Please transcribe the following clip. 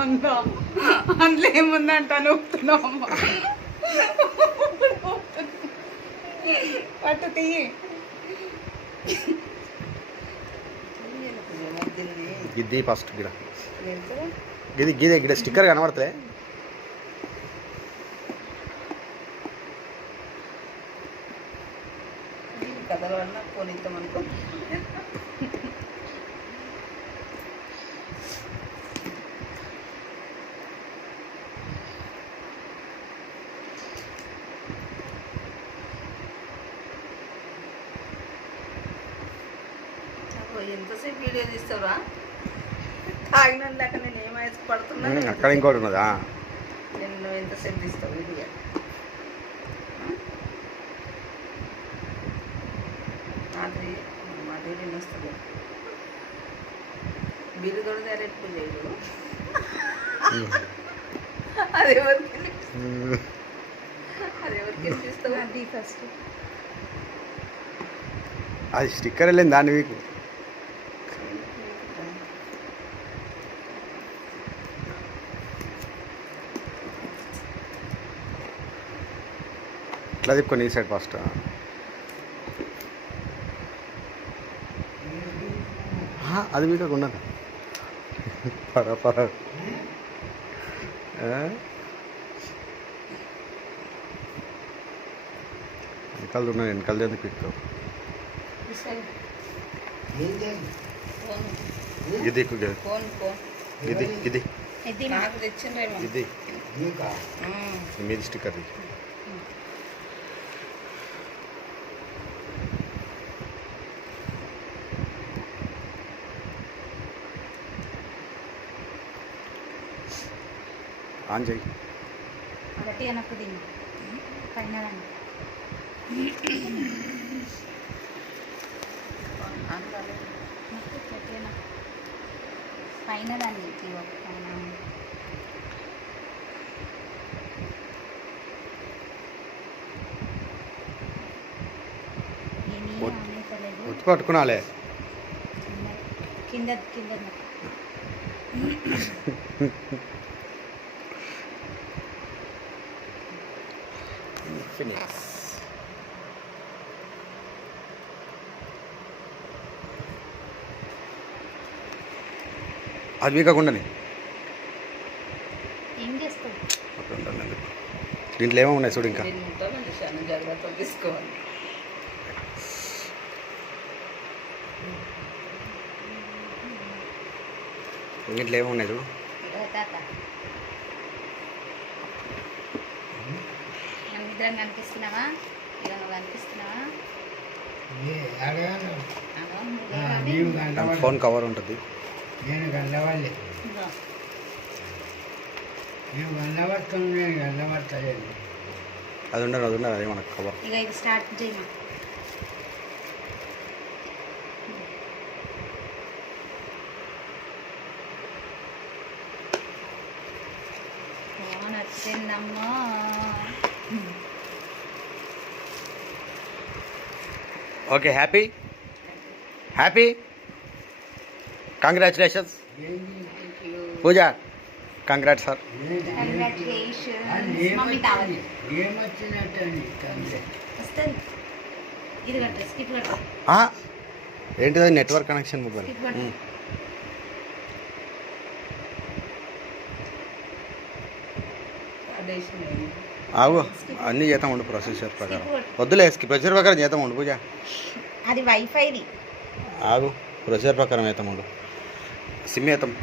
అందా అందులో ఏముందంట నొప్పుతున్నావు అమ్మ పట్టు తీయి గిద్ది ఫస్ట్ గిడ గిది గిదే గిడ స్టిక్కర్ కనబడతలే కథల వల్ల పోనిద్దాం అనుకో ఎంతసేపు వీడియో తీస్తావురా తాగిన లేక నేను ఏం వయసు పడుతున్నా అక్కడ ఇంకోటి ఉన్నదా నేను ఎంతసేపు తీస్తావు వీడియో అది మా డైలీ వస్తుంది బిల్లు కూడా డైరెక్ట్ లేదు అది ఎవరికి తీస్తావు అది ఫస్ట్ అది స్టిక్కర్ వెళ్ళింది దాన్ని మీకు ఇట్లా తిప్పుకొని ఈ సైడ్ ఫస్ట్ అది మీకు ఉండదు పర వెనకాల ఉన్నాయి వెనకాల ఎందుకు పిక్కు ఇది ఇది ఇది ఇది మీది స్టిక్కర్ ఆన్ చేయి ఒకటి అనకు దీన్ని పైన పైన దాన్ని ఒత్తి పట్టుకున్నాలే కింద కింద అది వీకకుండానే ఏం చేస్తావు దీంట్లో ఏమో ఉన్నాయి చూడు ఇంకా జాగ్రత్త తీసుకోవాలి దీంట్లో ఏమో ఉన్నాయి చూడు ఇద్దరం కనిపిస్తున్నావా ఇలా నువ్వు కనిపిస్తున్నావా ఫోన్ కవర్ ఉంటుంది నేను గల్లవాళ్ళే నేను గల్లబడుతుంది నేను గల్లబడతలేదు అది ఉండదు అదే మనకు కవర్ ఇక ఇది స్టార్ట్ చేయమా నచ్చిందమ్మా okay happy happy congratulations Pooja congrats sir ఏమొచ్చినట్టు ఇది కట్ట స్కిప్ కట్ట ఏంటిది నెట్వర్క్ కనెక్షన్ మొబైల్ ఆగు అన్నీ చేద్దాం ఉండు ప్రొసీజర్ ప్రకారం వద్దులే ప్రొసీజర్ ప్రకారం చేద్దాం ఉండు పూజ అది వైఫైది ఆగు ప్రొసీజర్ ప్రకారం చేద్దాం ఉండు సిమ్ చేద్దాం